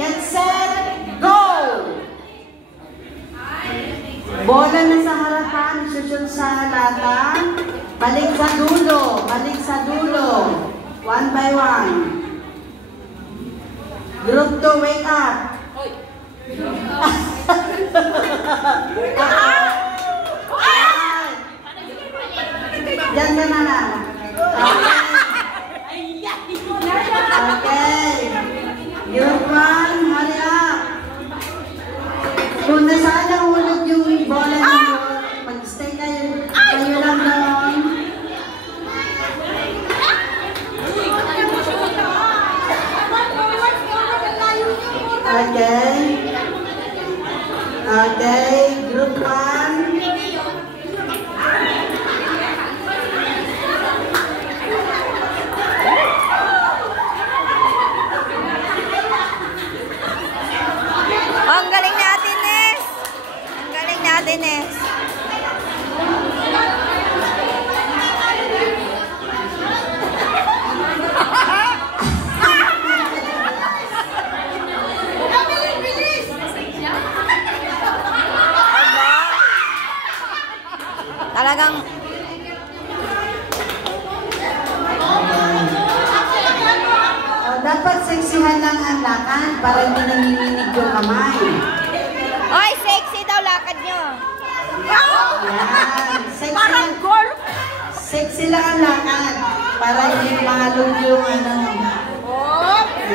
Get set, go! Bola na sa harapan, shoot sa lata. Balik sa dulo, balik sa dulo. One by one. Group 2, wake up. Diyan ka na lang. Okay. Group 1, hurry up. Kung nasaan nahulog yung bola niyo, mag-stay kayo lang doon. Okay. Okay, group 1. Ang galing natin, Nes. Ang galing natin, Nes. Talagang dapat seksihan lang ang lakad para hindi nanginginig yung kamay. oy, sexy daw lakad nyo. Yan. Sexy lang ang lakad para hindi malog yung ano.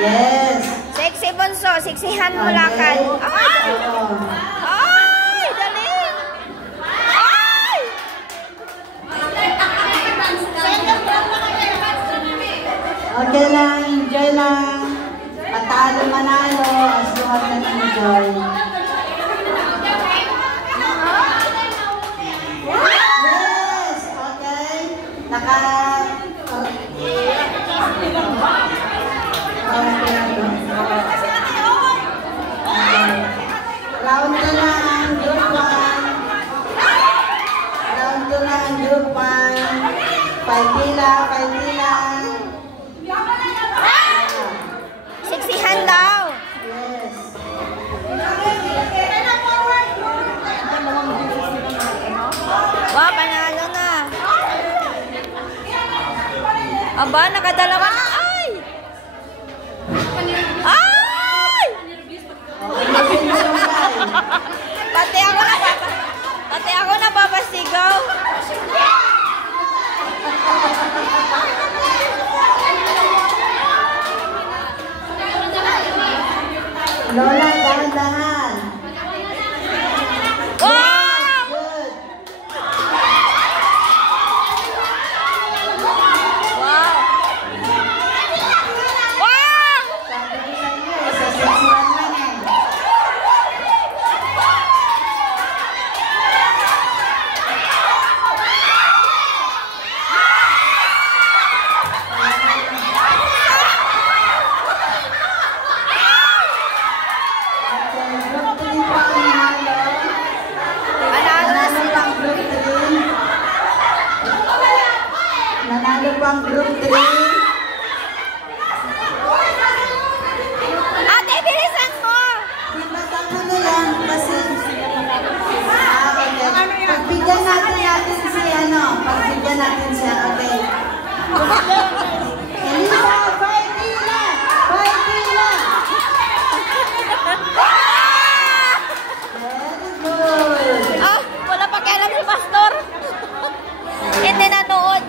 Yes. Sexy bunso, seksihan mo lakad. Ay! Ay! Dali! Ay! Okay lang, enjoy lang. Patalo manalo, as long as na-enjoy. Yes! Okay. Round 2 na ang group 1. Round 2 na ang group 1. Pagpila. Seksihan daw. Yes. Wow, panalo na. Aba, nakadalawa na. Ay! Ay! Pati ako napapasigaw. Lola, dahan-dahan. Wow! Good. Wow! Wow! Sabi ko sa inyo, sa seksihan lang eh. Nanalo pang group 3. Ate, bilisan mo! Bibatakan na lang kasi okay. Pagbigyan natin si ano. Pagbigyan natin siya. Okay. Elisa, pila! Very good. Ah, wala pa kailan si Pastor. Hindi nanood.